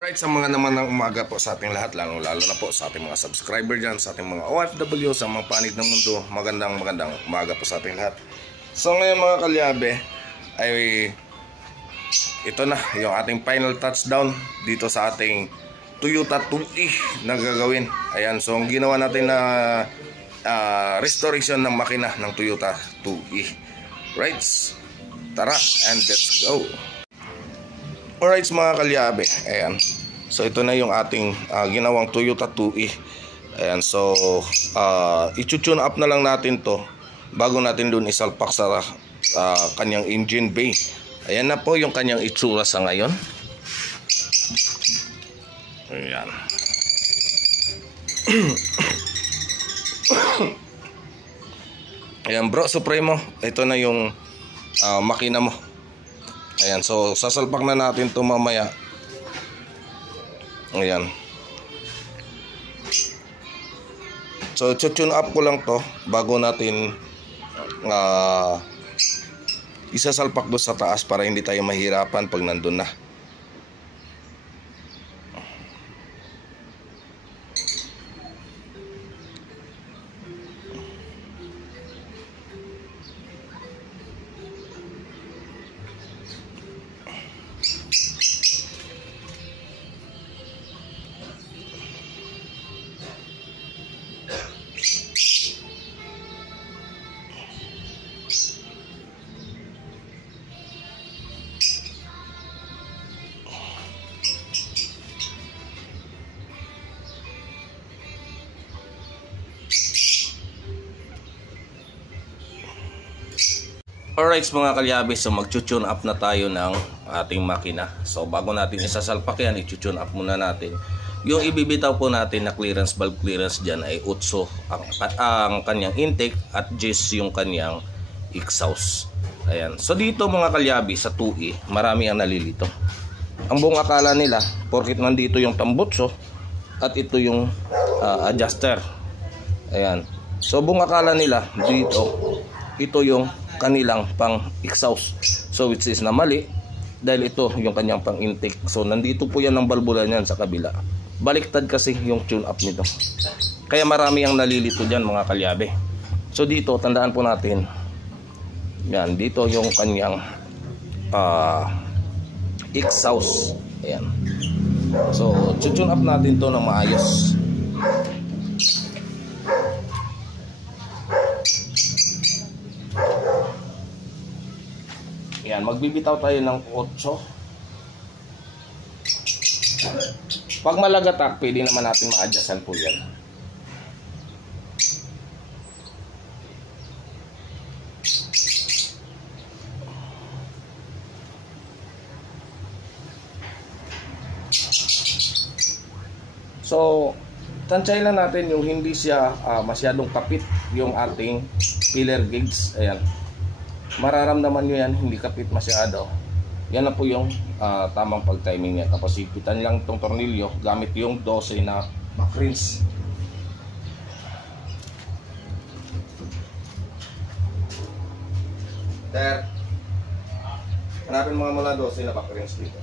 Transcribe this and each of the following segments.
Right, sa mga naman ng umaga po sa ating lahat, lalo na po sa ating mga subscriber dyan, sa ating mga OFW, sa mga panig ng mundo, magandang umaga po sa ating lahat. So ngayon mga kalyabe, ay ito na yung ating final touchdown dito sa ating Toyota 2E na gagawin. Ayan, so ang ginawa natin na restoration ng makina ng Toyota 2E. Right, tara and let's go. Alright mga kalyabe, ayan. So ito na yung ating ginawang Toyota 2E. Ayan, so i-tune up na lang natin to bago natin dun isalpak sa kanyang engine bay. Ayan na po yung kanyang itsura sa ngayon. Ayan. Ayan bro, Supremo, ito na yung makina mo. Ayan, so sasalpak na natin ito mamaya. Ayan. So tune up ko lang to bago natin isasalpak doon sa taas para hindi tayo mahirapan pag nandun na. Alright mga kalyabe, so mag-tune up na tayo ng ating makina. So bago natin isasalpak yan, i-tune up muna natin. Yung ibibitaw po natin na clearance valve clearance dyan ay 8 ang kanyang intake at 10 yung kanyang exhaust. Ayan. So dito mga kalyabe sa 2E, marami ang nalilito. Ang buong akala nila, porkit nandito yung tambutso at ito yung adjuster. Ayan. So buong akala nila dito, ito yung kanilang pang exhaust, so which is na mali dahil ito yung kanyang pang intake. So nandito po yan ang balbula niyan sa kabila, baliktad kasi yung tune up nito, kaya marami ang nalilito dyan mga kalyabe. So dito tandaan po natin yan, dito yung kanyang exhaust. Ayan, so tune up natin to ng maayos. Yan, magbibitaw tayo ng 8. Pag malagatak, pwede naman natin ma-adjustan po yan. So, tansyahin lang natin yung hindi siya masyadong kapit yung ating pillar gauge. Ayan. Mararamdaman nyo yan, hindi kapit masyado. Yan na po yung tamang pag-timing niya. Tapos ipitan lang itong tornilyo gamit yung 12 na back rings. There. Hanapin mga mula 12 na back rings dito.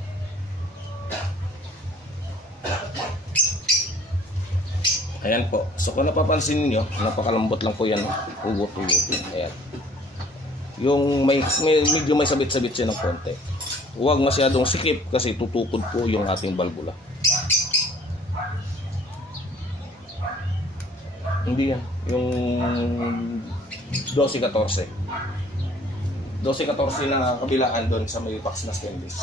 Ayan po. So kung napapansin niyo, napakalambot lang po yan. Ugot-ugot. Ayan. Yung medyo may sabit-sabit siya ng konti. Huwag masyadong sikip kasi tutukod po yung ating balbula. Hindi yan. Yung 12-14. 12-14 na kabilaan doon sa may box na stainless.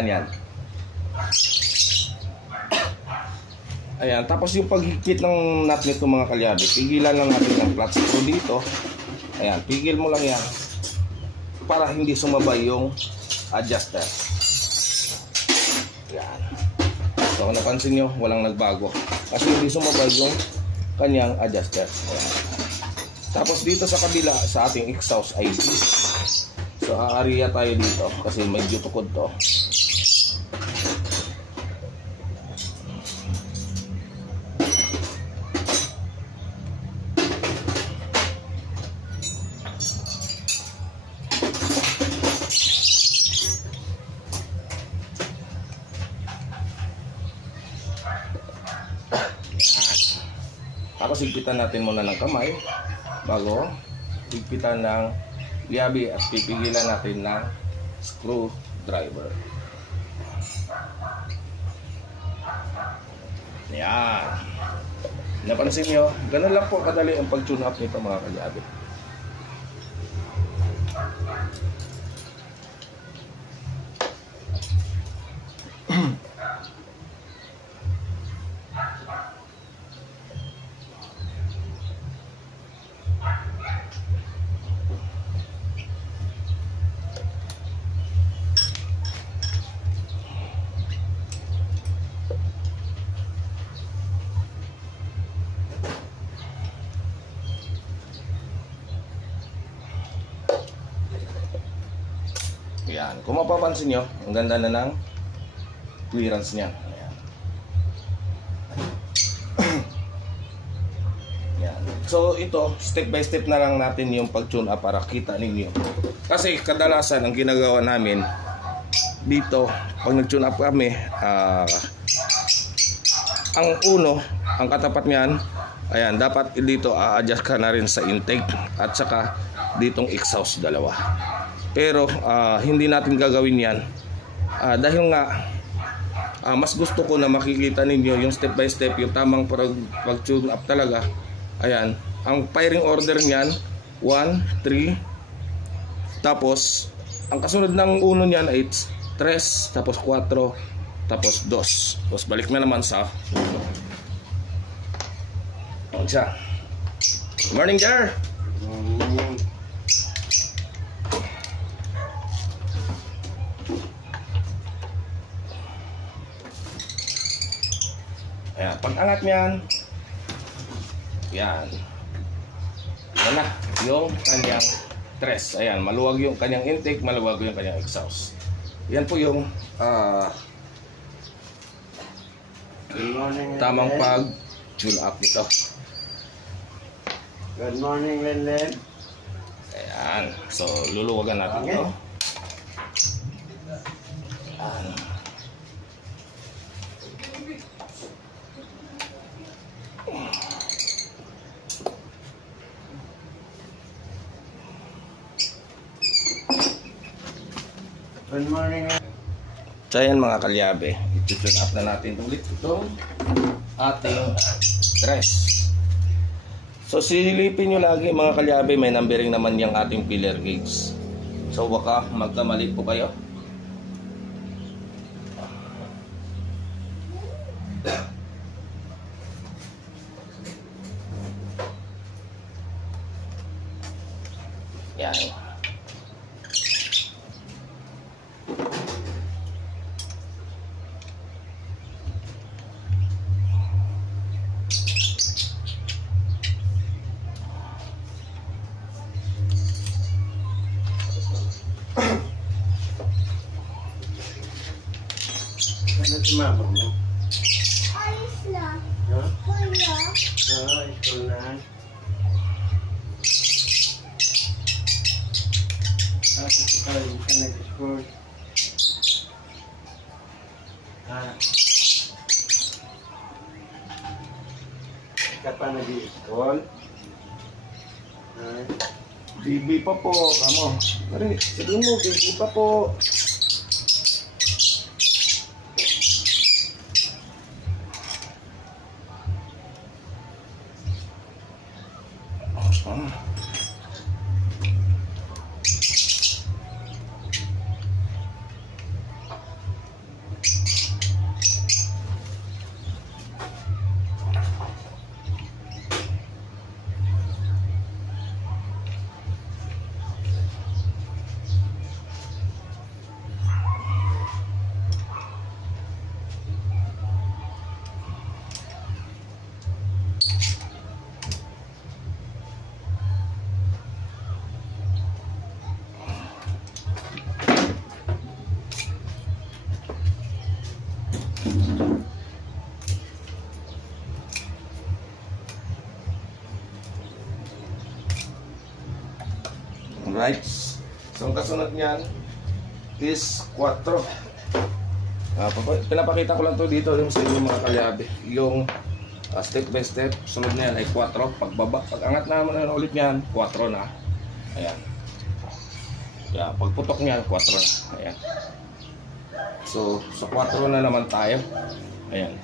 Yan. Ayan, tapos yung paghigpit ng nut nito mga kalyabe, pigilan lang natin ang flat screw dito. Ayan, pigil mo lang yan para hindi sumabay yung adjuster. Yan. So kung napansin nyo, walang nagbago. Kasi hindi sumabay yung kanyang adjuster. Ayan. Tapos dito sa kabila, sa ating exhaust ID. So aariya tayo dito kasi medyo tukod to. Tapos higpitan natin muna ng kamay bago higpitan ng liabi at pipigilan natin ng screwdriver. Yan. Napansin nyo, ganun lang po kadali ang pag-tune up nito mga kaliabi. Yan. Kung mapapansin nyo, ang ganda na ng clearance niya. Ayan. Yan. So ito, step by step na lang natin yung pag-tune up para kita ninyo. Kasi kadalasan ang ginagawa namin dito, pag nag-tune up kami, ang uno, ang katapat niyan, ayan, dapat dito adjust ka na rin sa intake at saka ditong exhaust dalawa. Pero hindi natin gagawin yan dahil nga mas gusto ko na makikita ninyo yung step by step, yung tamang pag-tune up talaga. Ayan, ang firing order niyan 1, 3, tapos ang kasunod ng uno niyan ay 3, tapos 4, tapos 2. Tapos balik na naman sa siya. Good morning, Jar. Ayan, pag-angat niyan, yan. Yan na, yung kanyang tres. Ayan, maluwag yung kanyang intake, maluwag yung kanyang exhaust. Yan po yung tamang pag-tune up nito. Good morning, Lenlen. Ayan, so luluwagan natin ito. Ayan. Good morning. So ayan mga kalyabe, i-tune up na natin ulit itong ating tres. So silipin nyo lagi mga kalyabe, may numbering naman yung ating filler gauge. So baka magkamali po kayo. Yan. Ano si mama mo? Ayos lang. Ha? Kuya. Ito na. Tapos ikaw ka nag-school. Ka pa nag-school? Bibi pa po, kamo. Pare, sabihin mo, bibi pa po. Right? So ang kasunod niyan is 4. Pinapakita ko lang to dito yung sa inyo mga kalyabe. Yung step by step, sunod na yan ay 4. Pagbaba, pag angat naman na ulit niyan, 4 na. Ayan. Kaya pagputok niyan, 4 na. Ayan. So, sa 4 na naman tayo. Ayan.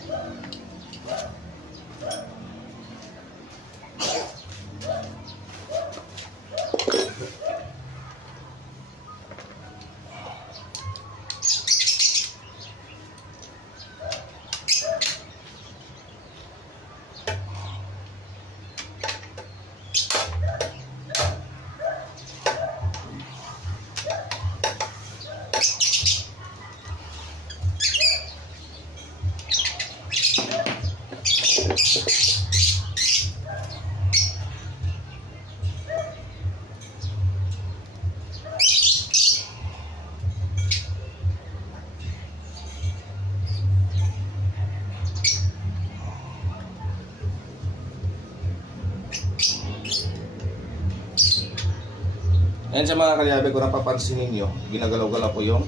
Ayan sa mga kalyabe, kung napapansin ninyo, ginagalaw-galaw ko yung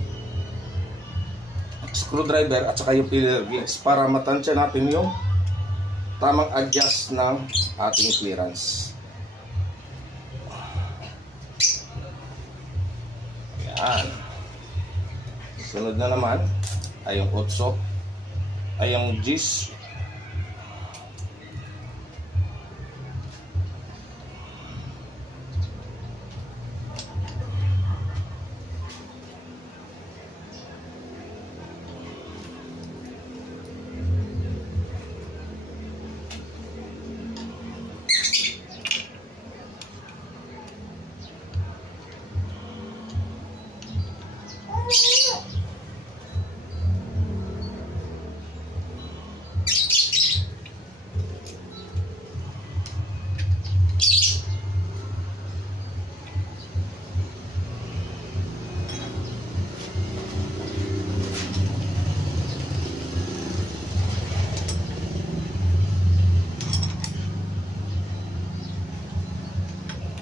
screwdriver at saka yung pillar gears para matansya natin yung tamang adjust ng ating clearance. Ayan. Sunod na naman ay yung 8, ay yung G's.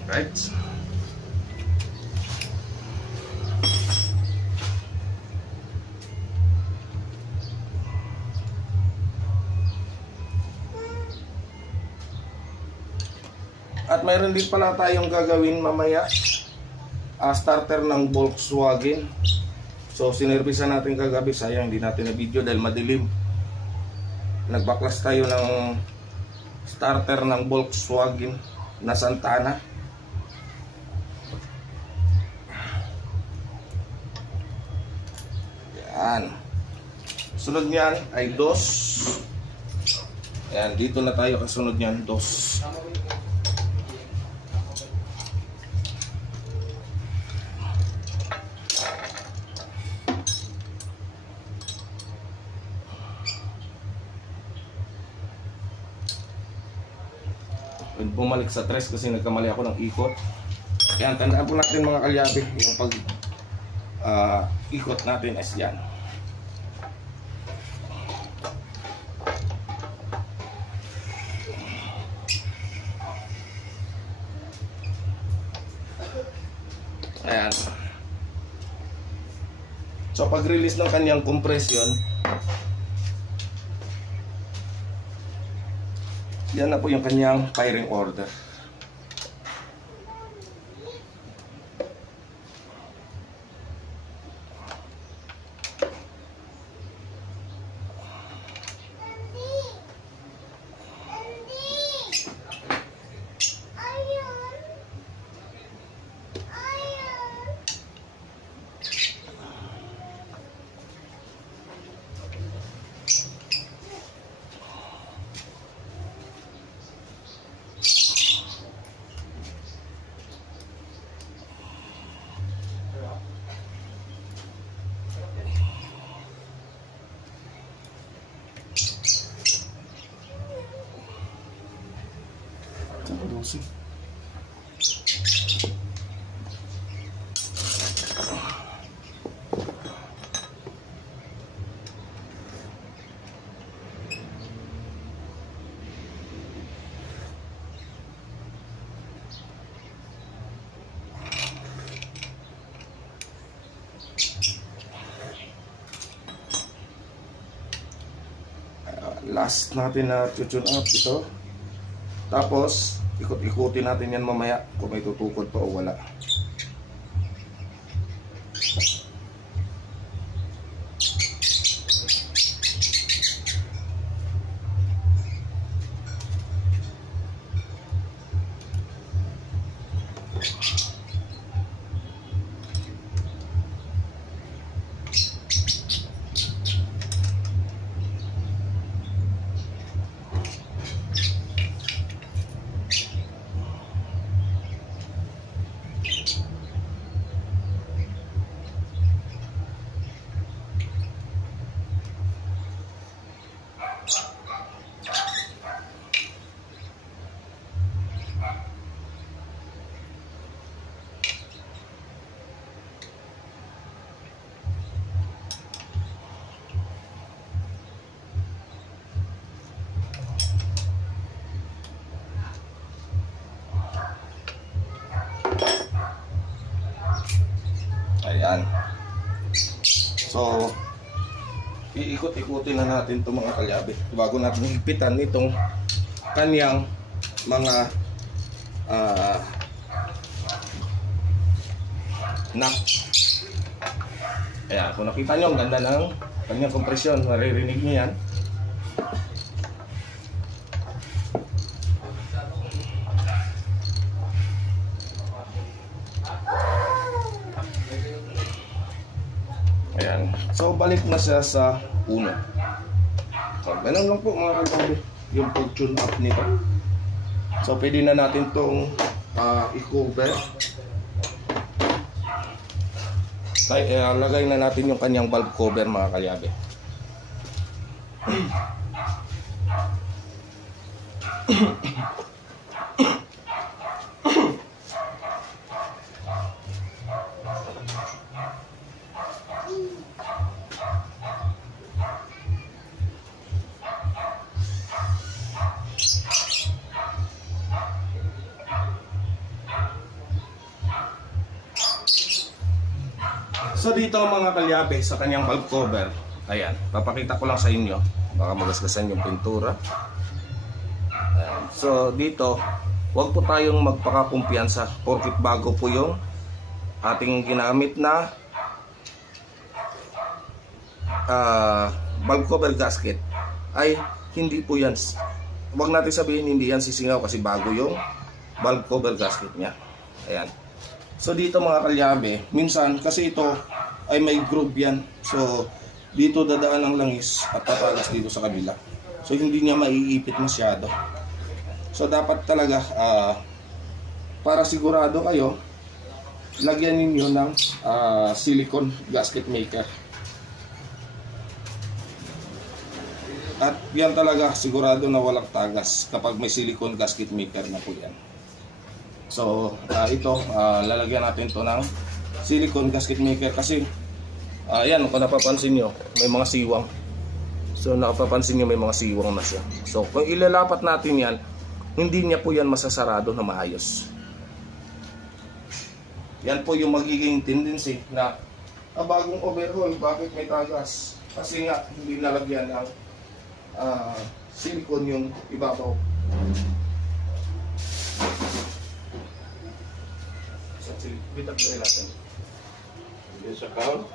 Right? At mayroon din pala tayong gagawin mamaya, starter ng Volkswagen. So sinervisan natin kagabi, sayang hindi natin na video dahil madilim. Nagbaklas tayo ng starter ng Volkswagen na Santana. Yan. Sunod niyan ay 2. Yan, dito na tayo kasunod niyan, 2. Bumalik sa 3 kasi nagkamali ako ng ikot. Yan, tandaan po natin mga kalyabe, yung pag ikot natin is yan. Ayan. So pag release ng kanyang compression, yan na po yung kanyang firing order. last natin na tune up ito. Tapos ikot-ikutin natin yan mamaya kung may tutukod pa o wala. Ayan. So, iikot-ikutin na natin itong mga kalyabe bago natin higpitan itong kanyang mga nut. Ayan, kung nakita nyo, ang ganda ng kanyang kompresyon. Maririnig nyo yan. Ayan. So, balik na siya sa uno. So, ganun lang po mga kalyabe yung pag-tune up nito. So, pwede na natin itong i-cover. Lagay na natin yung kanyang valve cover mga kalyabe. So dito mga kalyabe sa kanyang valve cover, ayan, papakita ko lang sa inyo, baka magasgasan yung pintura. Ayan. So dito, huwag po tayong magpakakumpiyansa porkit bago po yung ating ginamit na valve cover gasket ay hindi po yan, huwag natin sabihin hindi yan sisingaw kasi bago yung valve cover gasket nya. Ayan. So dito mga kalyabe, minsan kasi ito ay may groove yan. So dito dadaan ang langis at tatagas dito sa kabila. So hindi niya maiipit masyado. So dapat talaga para sigurado kayo, lagyan ninyo ng silicone gasket maker. At yan talaga sigurado na walang tagas kapag may silicone gasket maker na po yan. So ito lalagyan natin to ng silicone gasket maker kasi yan kung napapansin nyo may mga siwang. So napapansin nyo may mga siwang na siya. So kung ilalapat natin yan, hindi niya po yan masasarado na maayos. Yan po yung magiging tendency na bagong overhaul, bakit may tagas? Kasi nga hindi nalagyan ng silicone yung ibabaw. Bitag na natin. Yes, account.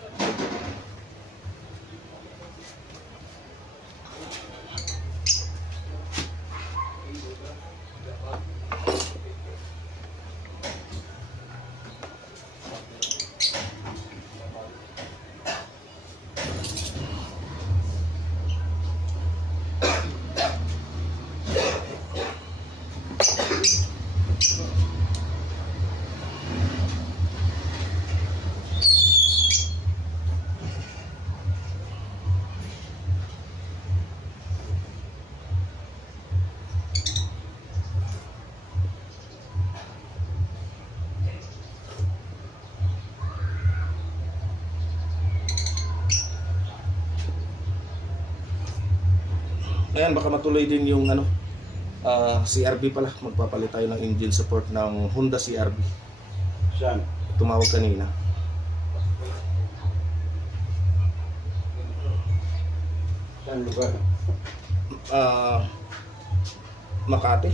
Ayan, baka matuloy din yung CRV pala. Magpapalit tayo ng engine support ng Honda CRV. Saan? Tumawag kanina. Saan lugar? Makati.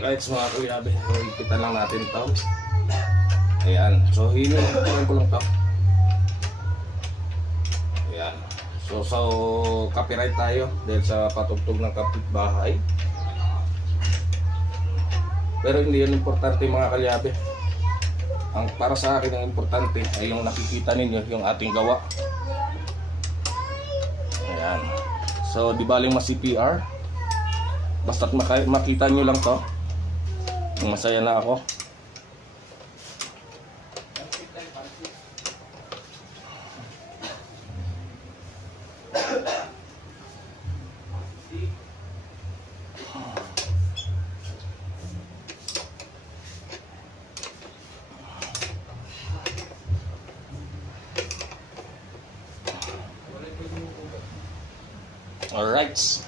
Right, mga kuyabe, so ipitan lang natin ito. Ayan, so hinuhin ko lang ito. Ayan, so copyright tayo dahil sa patugtog ng kapitbahay. Pero hindi yun importante mga kalyabe. Ang para sa akin ang importante ay yung nakikita ninyo yung ating gawa. Ayan, so di baling ma-CPR, basta't makita nyo lang to, masaya na ako. Alright.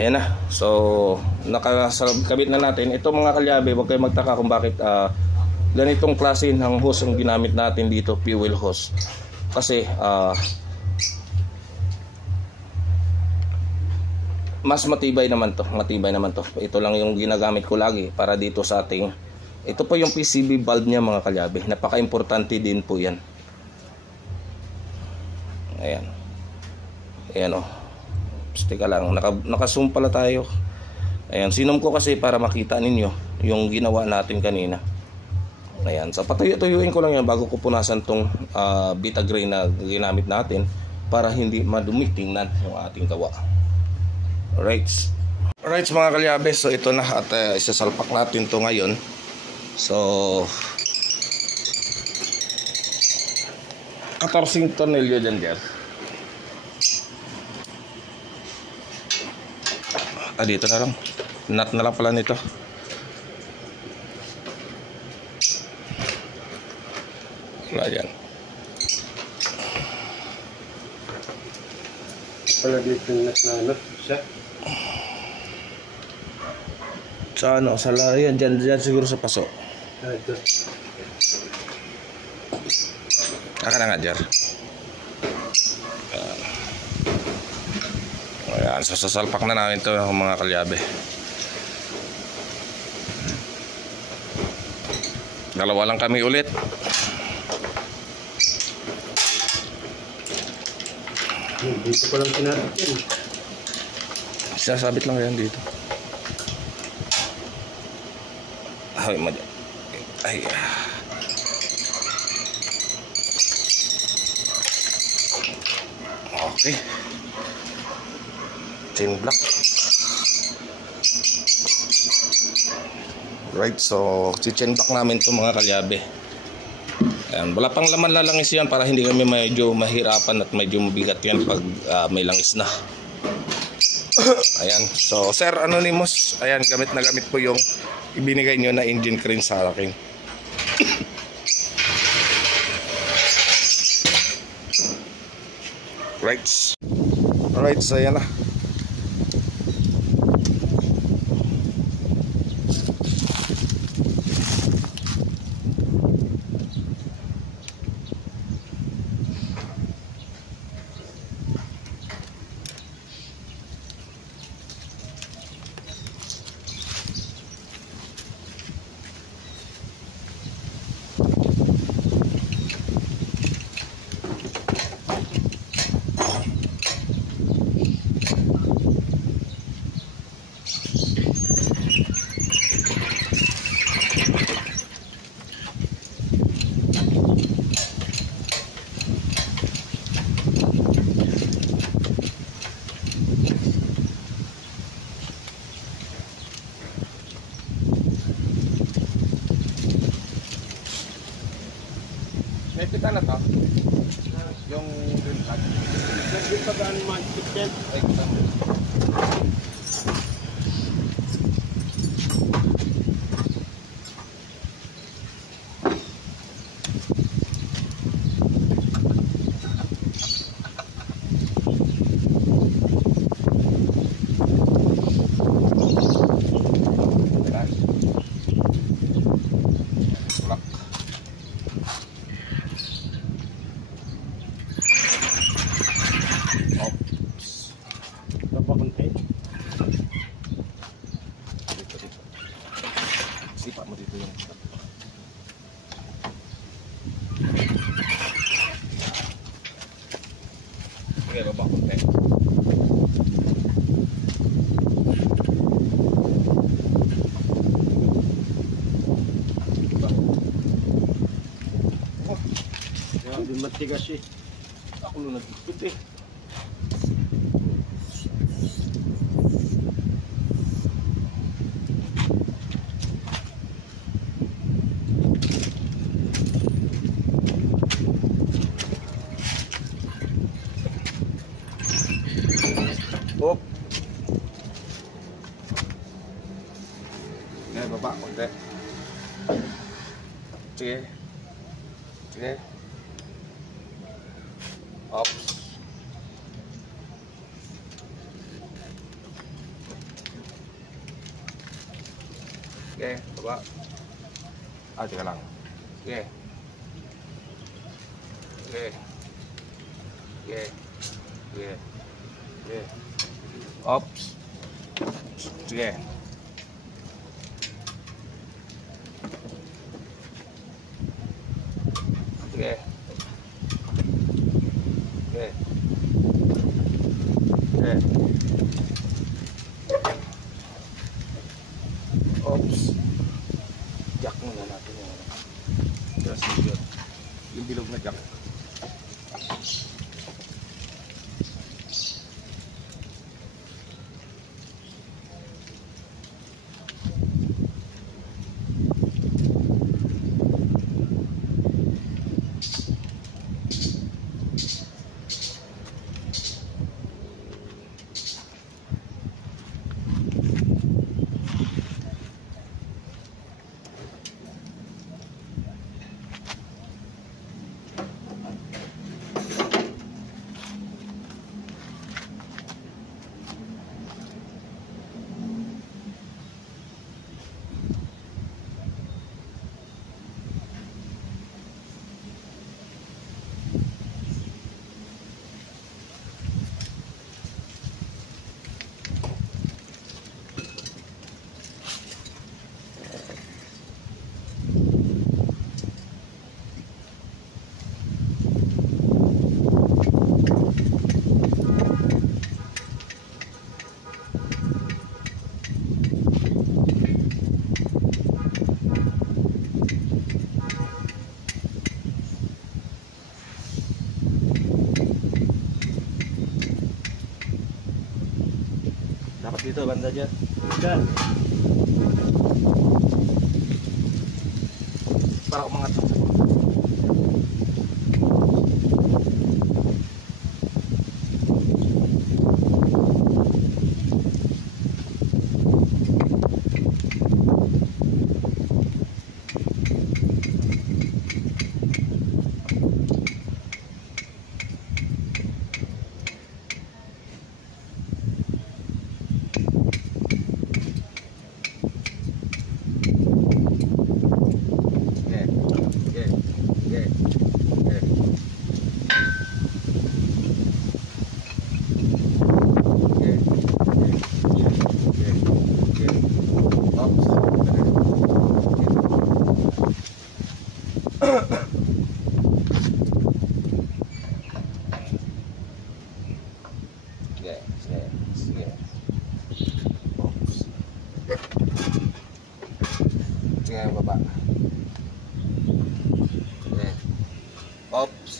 Ayan na. So, nakakabit na natin. Ito mga kalyabe, huwag kayo magtaka kung bakit ganitong klase ng hose ang ginamit natin dito, fuel hose. Kasi mas matibay naman to. Ito lang yung ginagamit ko lagi para dito sa ating. Ito po yung PCV valve niya mga kalyabe. Napaka-importante din po yan. Ayan. Ayan o. Teka lang, naka-zoom pala tayo. Ayan, sinom ko kasi para makita ninyo yung ginawa natin kanina. Ayan, so patuyuin ko lang yan bago ko punasan tong Vita Gray na ginamit natin para hindi madumi tingnan yung ating gawa. Alright. Alright mga kalyabe, so ito na at isasalpak natin to ngayon. So 14 tornilyo dyan. Dito na lang. Nut na lang pala nito. Wala yan. Pala dito yung nut na nut. Siya. Sa ano? Sa yan. Dyan siguro sa paso. Ito. Aka na nga, Jar. Ayan, so sasalpak na namin ito mga kalyabe. Dalawa lang kami ulit. Dito pa lang sinasabit. Sasabit lang yan dito. Ay, madya. Ay. Okay. Chain block. Right, so si-chain block namin ito mga kalyabe. Ayan, wala pang laman na langis yan para hindi kami medyo mahirapan at medyo mabigat yan pag may langis na. Ayan, so Sir Anonymous, ayan, gamit na gamit po yung ibinigay nyo na engine crane sa akin. Right. Alright, so ayan na. Nakita na to? Yung green flag. Naging pagaan man. Ay, ito. Sipa mo dito yung okay, baba konti. Hindi matigas eh. Ako lang nagpipit eh. Hop. Okay, baba konti. Sige. Sige. Ops. Sige, baba. Teka lang. Sige. Sige. Sige. Sige. Sige. Ops. Sige. Sige. Sige. Sige. Ops. Jack muna natin yung transmission. Yung bilog na jack. Dapat dito, banda dyan. Yan. Para umangat lang. Sige, baba. Okay. Oops.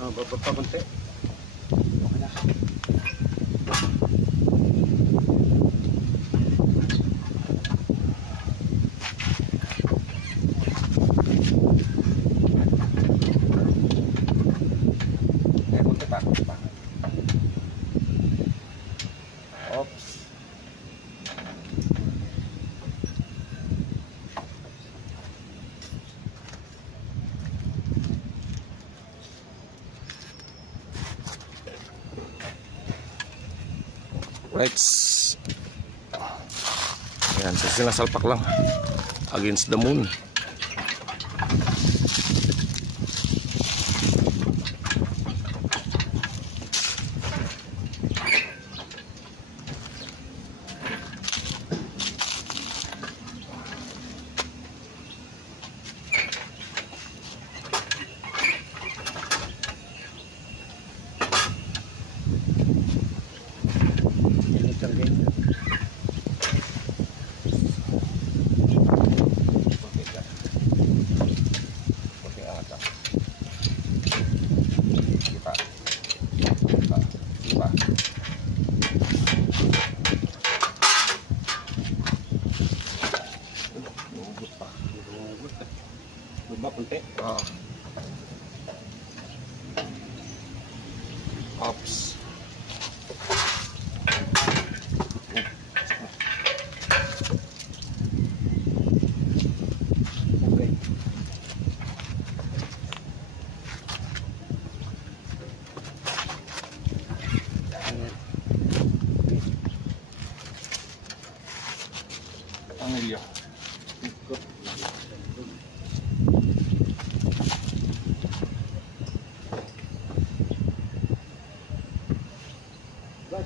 Baba pa konti. Okay na. Oops. Right. Ayan, so sinasalpak lang against the moon. Okay,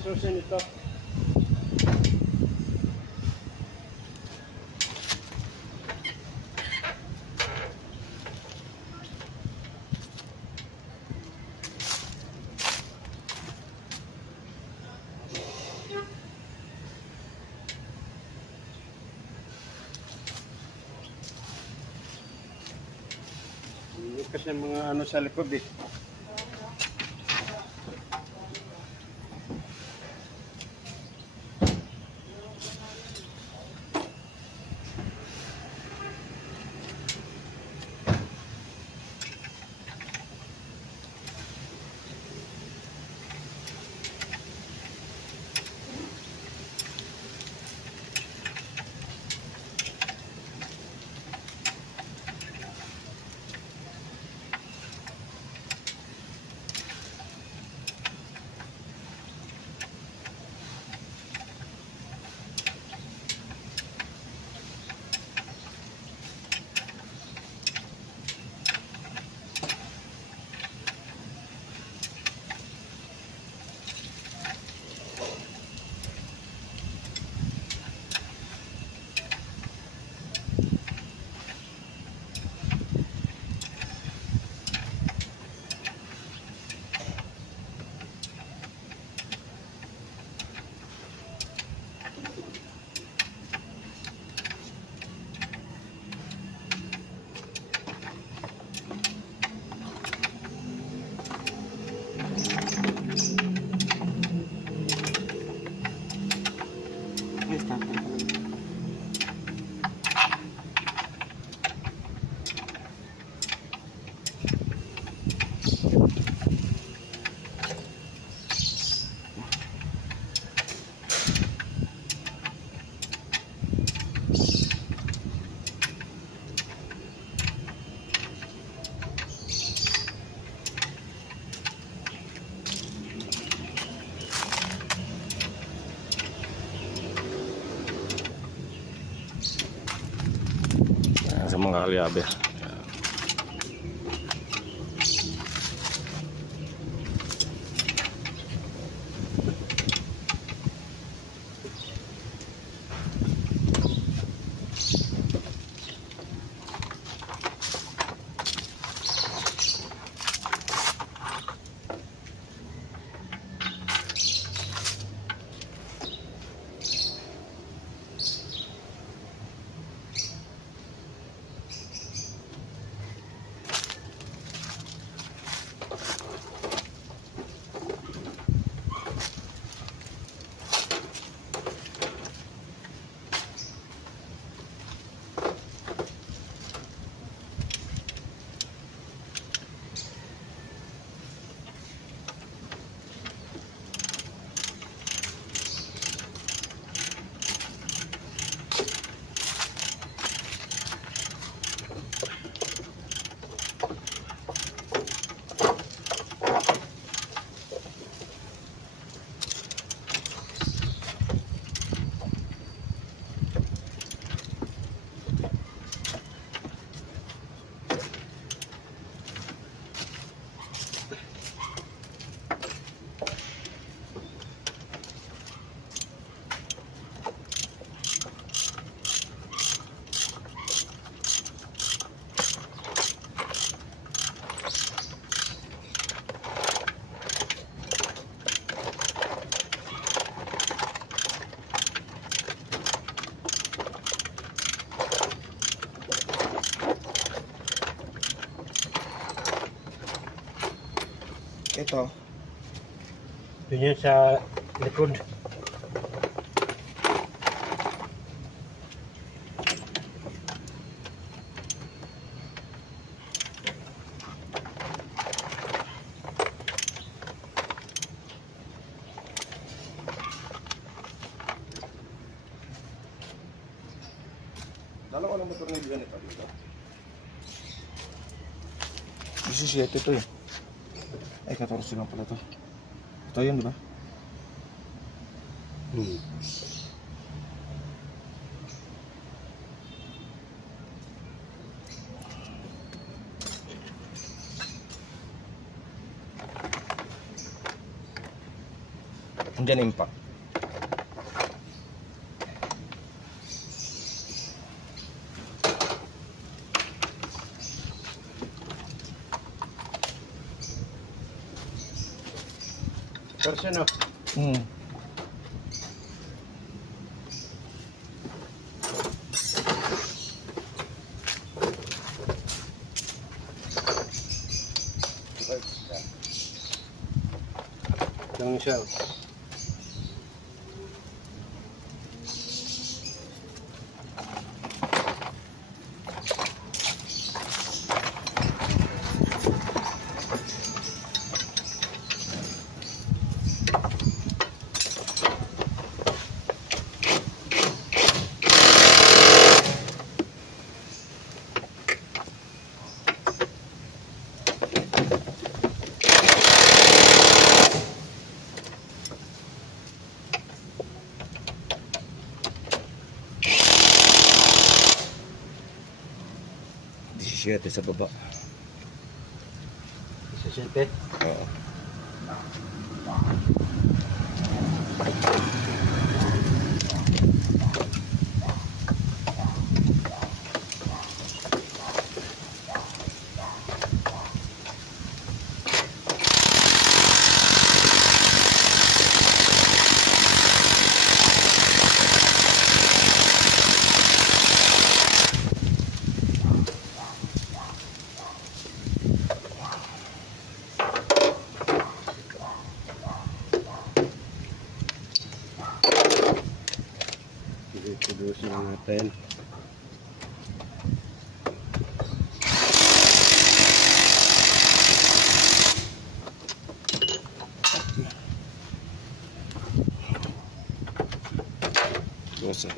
susi nito. Kasi mga ano sa likod eh. Sa mga kalyabe. Ito. Yun yun sa likod. Dalawa lang motor na ganito dito. 17 ito eh. Ay, 14 lang pala to. Ito yun, di ba? Andiyan impact. Torso no? Lang siya. Siyete sa baba. Isa siyete. Oo. Tudusin natin. Dosa.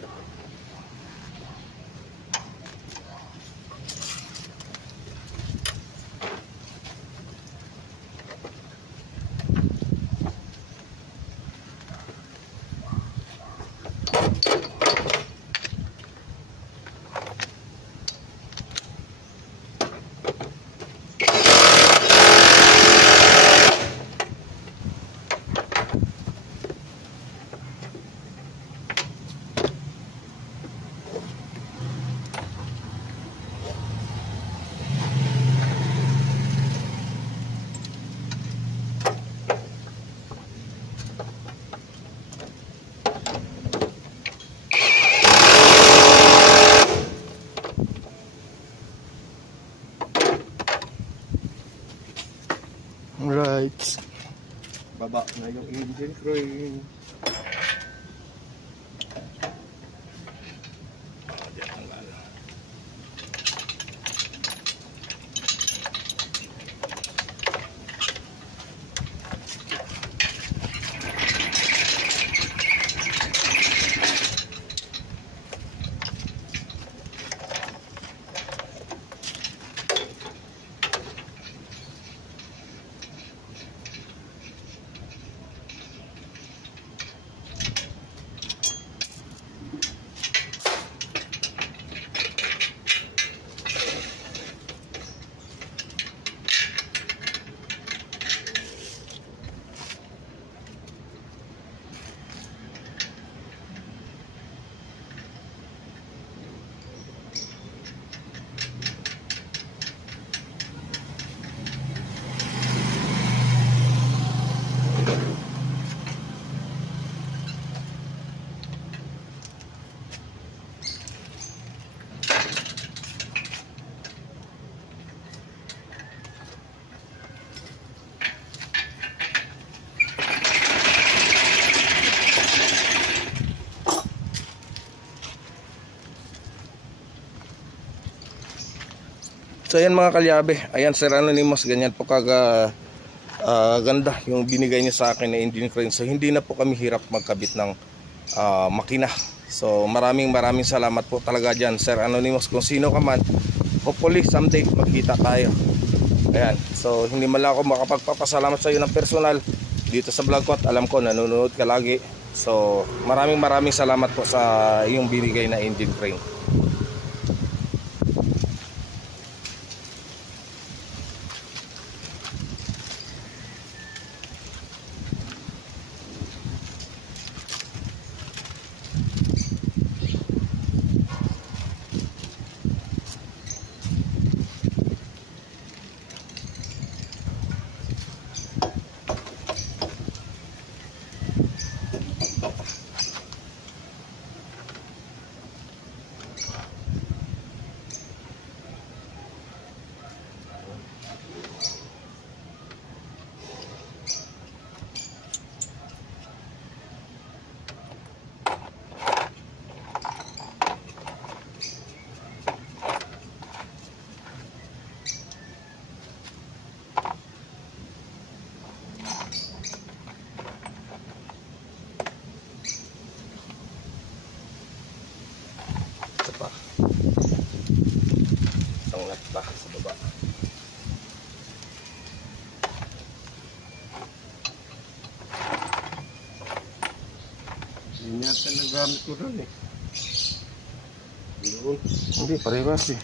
Alright. Baba na yung engine frame. So ayan mga kalyabe, ayan Sir Anonymous, ganyan po ganda yung binigay niya sa akin na engine crane. So hindi na po kami hirap magkabit ng makina. So maraming salamat po talaga dyan Sir Anonymous. Kung sino ka man, hopefully someday magkita tayo. Ayan, so hindi man lang ako makapagpapasalamat sa iyo ng personal dito sa vlog ko at alam ko nanonood ka lagi. So maraming salamat po sa iyong binigay na engine crane. gamit ko doon eh. Doon. Hindi, parehas eh.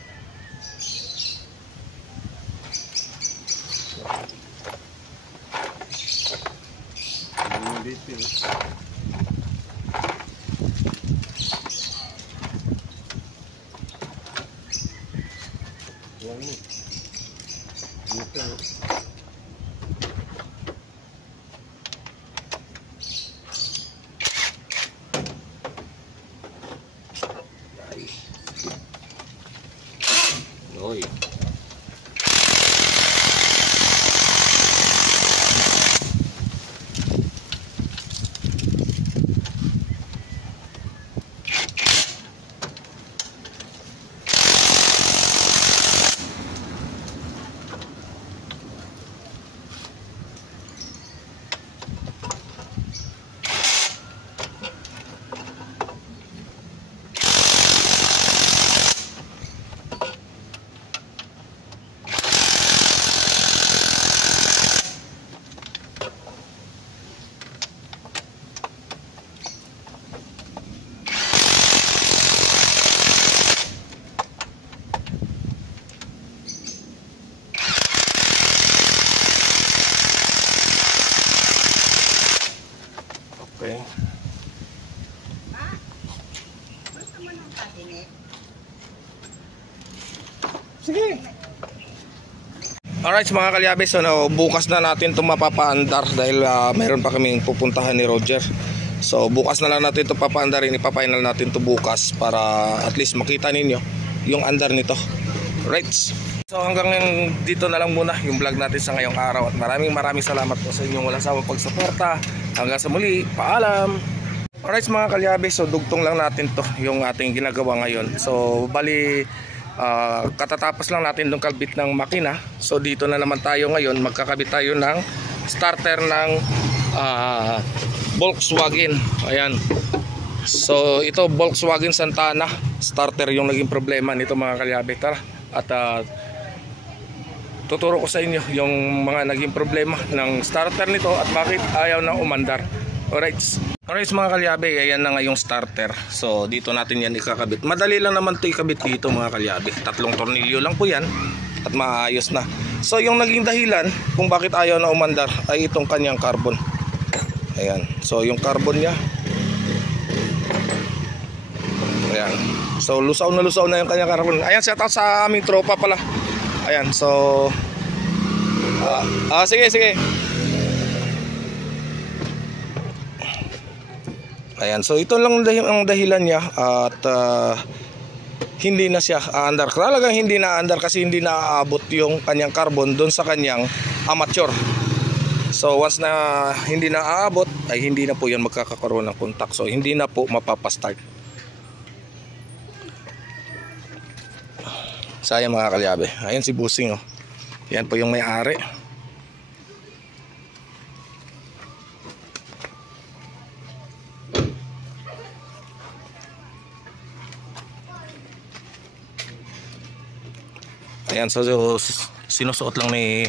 Doon dito eh. Yan mo. Dito eh. Oy. Okay. Sige. Alright mga kalyabes, so bukas na natin ito mapapaandar dahil mayroon pa kaming pupuntahan ni Roger. So bukas na lang natin ito papaandarin, ipapainal natin ito bukas para at least makita ninyo yung andar nito. Right. So hanggang dito na lang muna yung vlog natin sa ngayong araw at maraming salamat po sa inyong walang sawang pagsuporta. Hanggang sa muli, paalam! Alright mga kalyabes, so dugtong lang natin to yung ating ginagawa ngayon. So bali katatapos lang natin itong kalbit ng makina. So dito na naman tayo ngayon, magkakabit tayo ng starter ng Volkswagen. Ayan. So ito Volkswagen Santana starter yung naging problema nito mga kalyabes. Tara at tuturo ko sa inyo yung mga naging problema ng starter nito at bakit ayaw na umandar. Alright mga kalyabe, ayan na nga yung starter. So dito natin yan ikakabit. Madali lang naman ito ikabit dito mga kalyabe. 3 tornilyo lang po yan at maayos na. So yung naging dahilan kung bakit ayaw na umandar ay itong kanyang carbon. Ayan. So yung carbon niya, ayan. So lusaw na yung kanyang carbon. Ayan, shout out sa aming tropa pala. Ayan, so sige. Ayan, so ito lang ang dahilan niya at hindi na siya aandar. Talagang hindi na aandar kasi hindi na aabot yung kanyang carbon doon sa kanyang amateur. So once na hindi na aabot ay hindi na po yan magkakaroon ng contact. So hindi na po mapapastart. Sayang mga kalyabe. Ayan si Busing oh. Yan po yung may-ari. Ayan, so sinusuot lang ni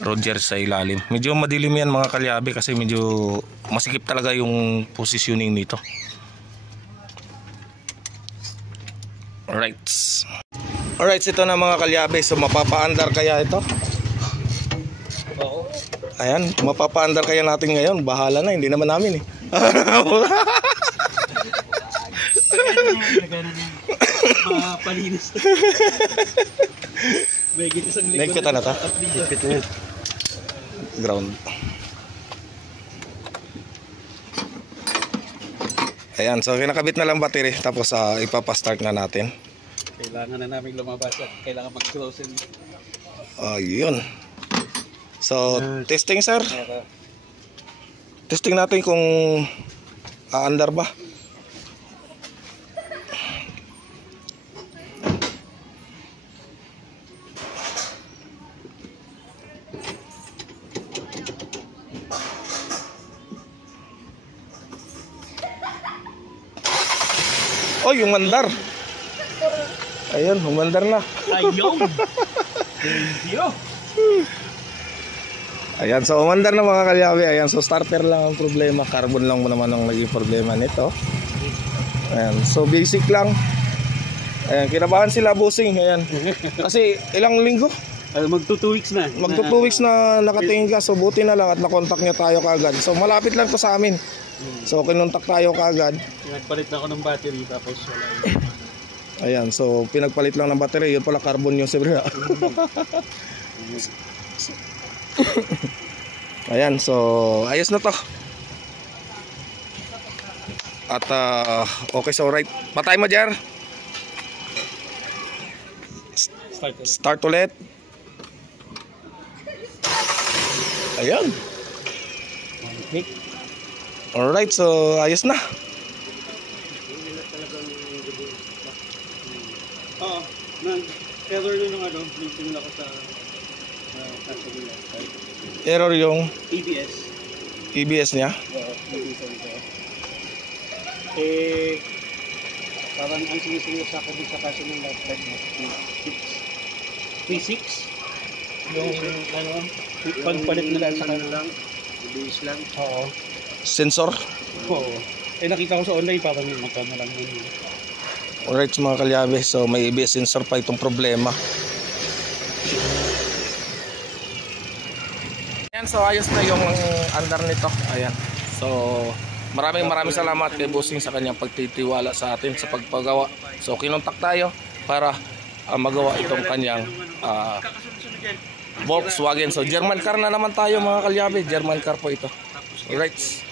Roger sa ilalim. Medyo madilim yan mga kalyabe kasi medyo masikip talaga yung positioning nito. Alright, ito na mga kalyabe. So mapapaandar kaya ito? Oo. Ayan, mapapaandar kaya natin ngayon. Bahala na, hindi naman namin eh. Palinis. Nagkita na ta? Ground. Ayan, so kinakabit na lang battery. Tapos ipapastart na natin. Kailangan na namin lumabas at kailangan mag-close. Ayun. So, testing sir. Testing natin kung aandar ba. Oh, yung mandar. Ayun, humandar na. Ayun. Ayan, so umandar na mga kalyabe. Ayan, so starter lang ang problema. Carbon lang naman ang naging problema nito. Ayan, so basic lang. Ayan, kinabahan sila bossing. Ayan. Kasi ilang linggo? Magto 2 weeks na. Magto 2 weeks na nakatingin ka. So buti na lang at nakontak niya tayo kaagad. So malapit lang to sa amin. So kinontak tayo kaagad. Nagpalit na ako ng battery tapos wala. Ayan, so pinagpalit lang ng battery. Yun pala carbon yung siyempre. Ayan, so ayos na to. At okay, so right. Patay mo, Jer. Start ulit. Ayan. Alright, so ayos na. Oo. Nag-error nung nagsimula ko sa Casamila. Error yung ABS. EBS niya. Parang ang sinisingil sa akin sa Casamila P6. Yung pagpalit nila sa kanilang ABS lang. Oo. Sensor. Oo. Nakita ko sa online parang magkano lang yun. Alright mga kalyabe, so may ABS sensor pa itong problema. Ayan, so ayos na yung andar nito. Ayan. So maraming salamat kay Bossing sa kanyang pagtitiwala sa atin sa pagpagawa. So kinontak tayo para magawa itong kanyang Volkswagen. So German car na naman tayo mga kalyabe. German car po ito. Alright.